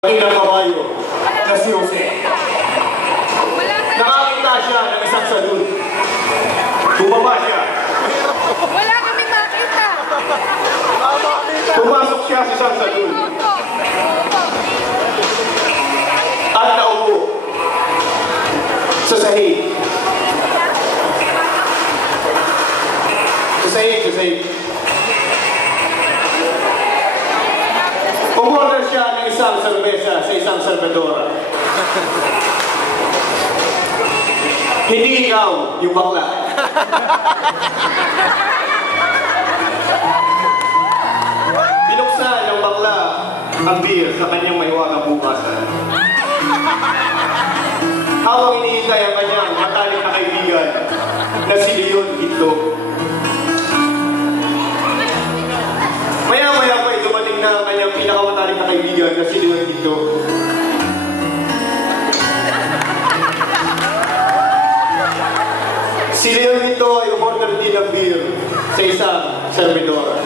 Ilang kabayo na si Jose. Nakakita siya ng isang salon. Bumaba siya. Wala kami makita. Pumasok siya sa isang salon. At naupo sa sahig. Sa sahig. Umorder siya ng isang serbesa sa isang serbedora. Hindi ikaw yung bakla. Binuksan ng bakla ang beer sa kanyang mahiwagang bukasan. Habang iniintay ang kanyang matalik na kaibigan na si Leon Quinto. Maya-maya pa dumating na ang kanyang pinakamatalik na kaibigan na si Leon Quinto. Si Leon Quinto ay umorder din ng beer sa isang serbedora.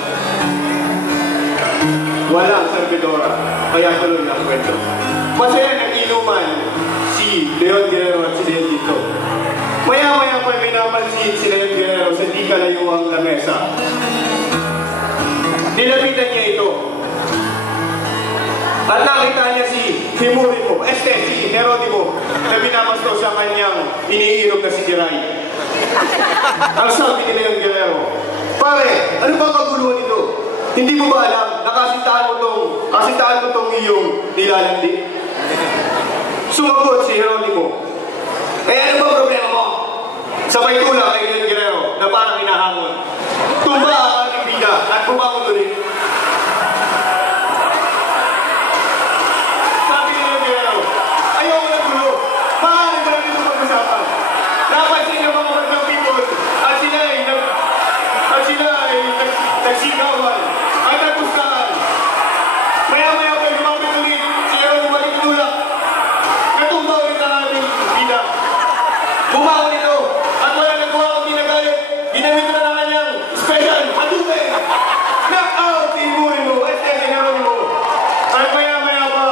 Walang serbedora, kaya tuloy ang kwento. Masaya nag-inuman si Leon Guerrero at si Leon Quinto. Maya-maya pa may napansin si Leon Guerrero sa di kalayuang lamesa. Nilapitan niya ito. At nakita niya si Himurimo, si Herodimo, na binamasto sa kanyang iniinom na si Jiray. Ang sabi ni Leon Guerrero, "Pare, ano ba kaguluhan ito? Hindi mo ba alam, nakasitaan mo tong iyong nilalandi?" Sumagot si Herodimo, "Eh, ano ba problema mo?" Sabay tulak kay Leon Guerrero na parang hinahamon. Tumba ang ating bida at bumangon ulit. Sabi ni Leon Guerrero, "Ayaw mo ng gulo. Maaari ba natin ito pag-usapan?" Napansin ng mga magandang people at sila ay nagsigawan at nagpustahan. Maya-maya pa lumapit ulit si Aaron balik tulak. Natumba ulit ang ating bida. Bumangon ito at wala nagawa ang ginagalit. Ginamit na ng kanyang special adume. Knockout si Himurimo, si Herodimo. At maya-maya pa,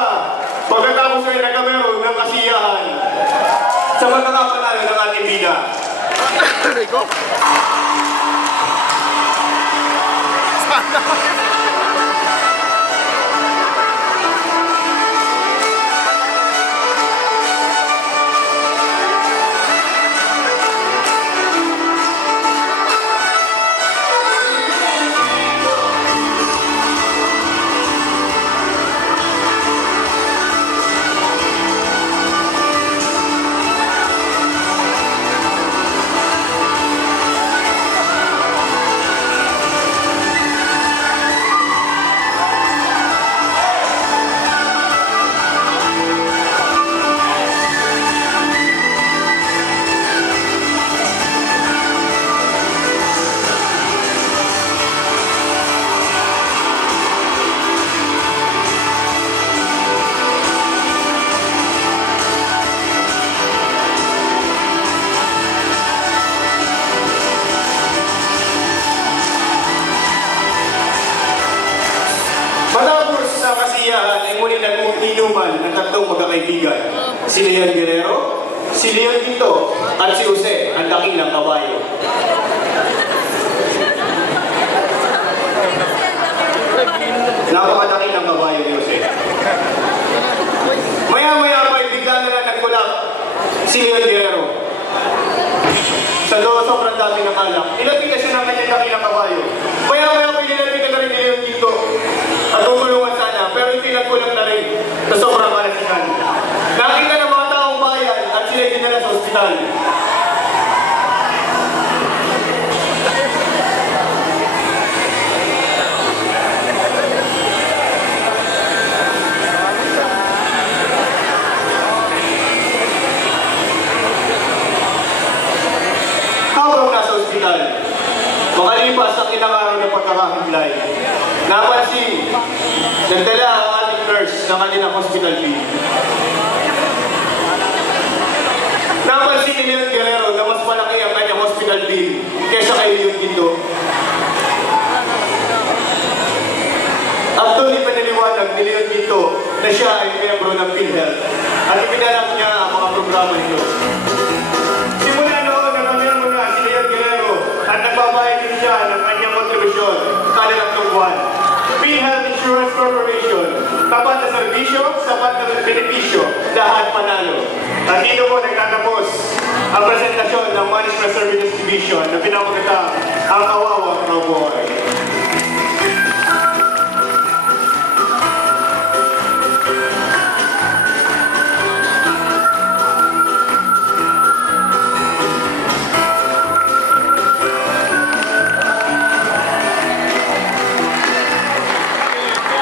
pagkatapos ay nagkameron ng kasiyahan sa pagkakapanalo ng ating bida. Matapos sa kasiyahan ay muli nag-inuman ng tatlong magkakaibigan. Si Leon Guerrero, si Leon Quinto, at si Jose, ang dakilang kabayo. Napakadakilang kabayo ni Jose. Maya-maya pa bigla na lang nagkulap si Leon Guerrero. Sa sobrang dami ng alak, nilapitan siya ng kanyang dakilang kabayo. Maya-maya pa nilapitan na rin ni Leon Quinto. At tutulungan sana, pero hindi nagkulang na rin sa sobrang kalasihan. Nakita ng mga taong bayan at sila dinala sa ospital. Habang nasa ospital, makalipas ang ilang araw ng pagkakahiblay, napansin, nagdala ang ating nurse ng kanilang hospital bill. Napansin ni Leon Guerrero na mas malaki ang kanyang hospital bill kaysa kay Leon Quinto. At doon ipinaliwanag ni Leon Quinto na siya ay miyembro ng PhilHealth at ipinalak niya ang mga programa nito. Simula noon, nakamiyembro na si Leon Guerrero at nagbabayad din siya ng kanyang kontribusyon kada 3 buwan. PhilHealth Insurance Corporation, tapat na serbisyo, sapat na benepisyo, lahat panalo. At dito po nagtatapos ang presentasyon ng Management Services Division na pinamagatang